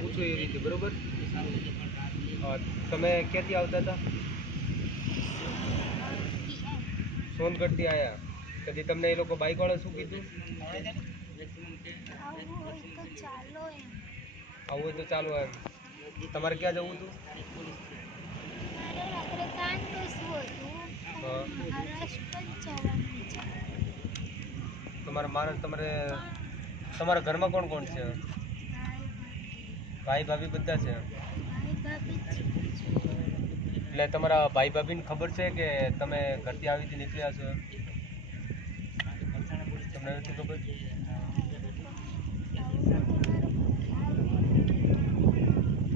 પૂછો એ રીતે બરોબર. તમે ક્યાંથી આવતા હતા? સોનગઢથી આવ્યા. કદી તમને એ લોકો બાઇક વાળા શું કીધું? આવું હોય તો ચાલો એમ. તમારે ક્યાં જવું હતું? તમારા ઘરમાં કોણ કોણ છે? ભાઈ ભાભી બધા છે. એટલે તમારા ભાઈ ભાભીને ખબર છે કે તમે ઘરથી આવી રીતે નીકળ્યા છો? તમને નથી ખબર?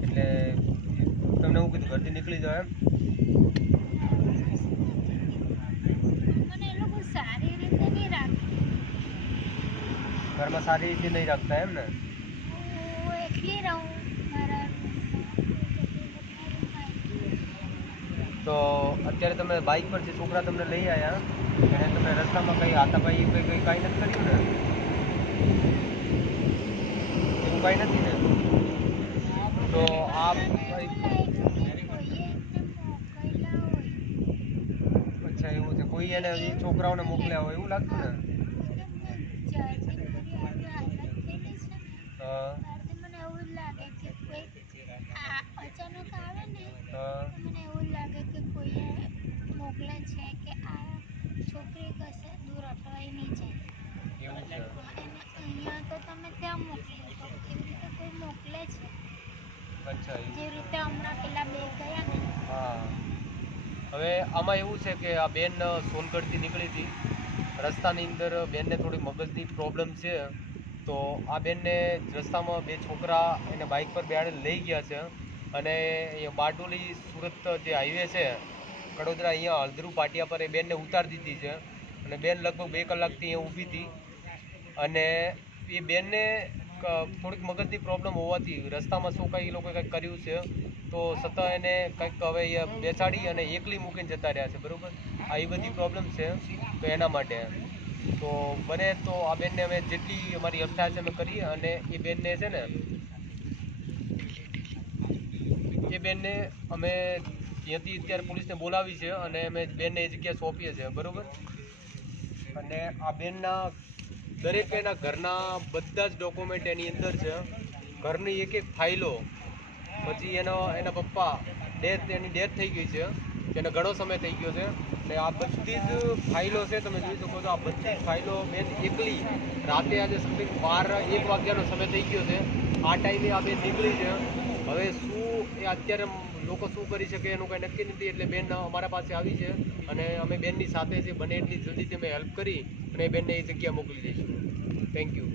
એટલે તમને હું કીધું ઘરથી નીકળી જાવ એમ? ઘરમાં સારી રીતે નહીં રાખતા એમ ને? તો અત્યારે તમે બાઇક પર જે છોકરા તમને લઈ આવ્યા એને તમે રસ્તામાં કંઈ હાથાપાઈ કંઈ કાંઈ નથી કર્યું ને? એવું કાંઈ નથી ને? તો આપ અચ્છા એવું છે, કોઈ એને એ છોકરાઓને મોકલ્યા હોય એવું લાગતું ને? હા. હા. હવે આમાં એવું છે કે આ બેન સોનગઢથી નીકળી હતી. રસ્તાની અંદર બેનને થોડી મગજની પ્રોબ્લેમ છે. તો આ બેનને રસ્તામાં બે છોકરા એને બાઇક પર બેહાડીને લઈ ગયા છે અને અહીંયા બારડોલી સુરત જે હાઈવે છે કડોદરા, અહીંયા હળદરૂ પાટિયા પર એ બેનને ઉતારી દીધી છે. અને બેન લગભગ 2 કલાકથી અહીંયા ઊભી હતી અને એ બેનને થોડીક મગજની પ્રોબ્લેમ હોવાથી રસ્તામાં શું કંઈ એ લોકોએ કંઈક કર્યું છે તો છતાં એને કંઈક હવે અહીંયા બેસાડી અને એકલી મૂકીને જતા રહ્યા છે બરાબર. આ એ બધી પ્રોબ્લેમ છે તો એના માટે તો બને તો આ બેનને અમે જેટલી અમારી અફતા છે અમે કરીએ અને એ બેનને છે ને અમે ત્યાંથી અત્યારે પોલીસને બોલાવી છે અને અમે બેનને એ જગ્યાએ સોંપીએ છીએ બરાબર. અને આ બેનના દરેક એના ઘરના બધા જ ડોક્યુમેન્ટ એની અંદર છે, ઘરની એક એક ફાઇલો. પછી એના પપ્પા એની ડેથ થઈ ગઈ છે, એને ઘણો સમય થઈ ગયો છે અને આ બધી જ ફાઇલો છે તમે જોઈ શકો છો. આ બધી જ ફાઇલો બેન એકલી રાતે આજે સમથિંગ 12-1 વાગ્યાનો સમય થઈ ગયો છે. આ ટાઈમે આ બેન નીકળી છે. હવે શું એ અત્યારે લોકો શું કરી શકે એનું કંઈ નક્કી નથી. એટલે બેન અમારા પાસે આવી છે અને અમે બેનની સાથે જે બને એટલી જલ્દીથી અમે હેલ્પ કરી અને બેનને એ જગ્યા મોકલી દઈશું. Thank you.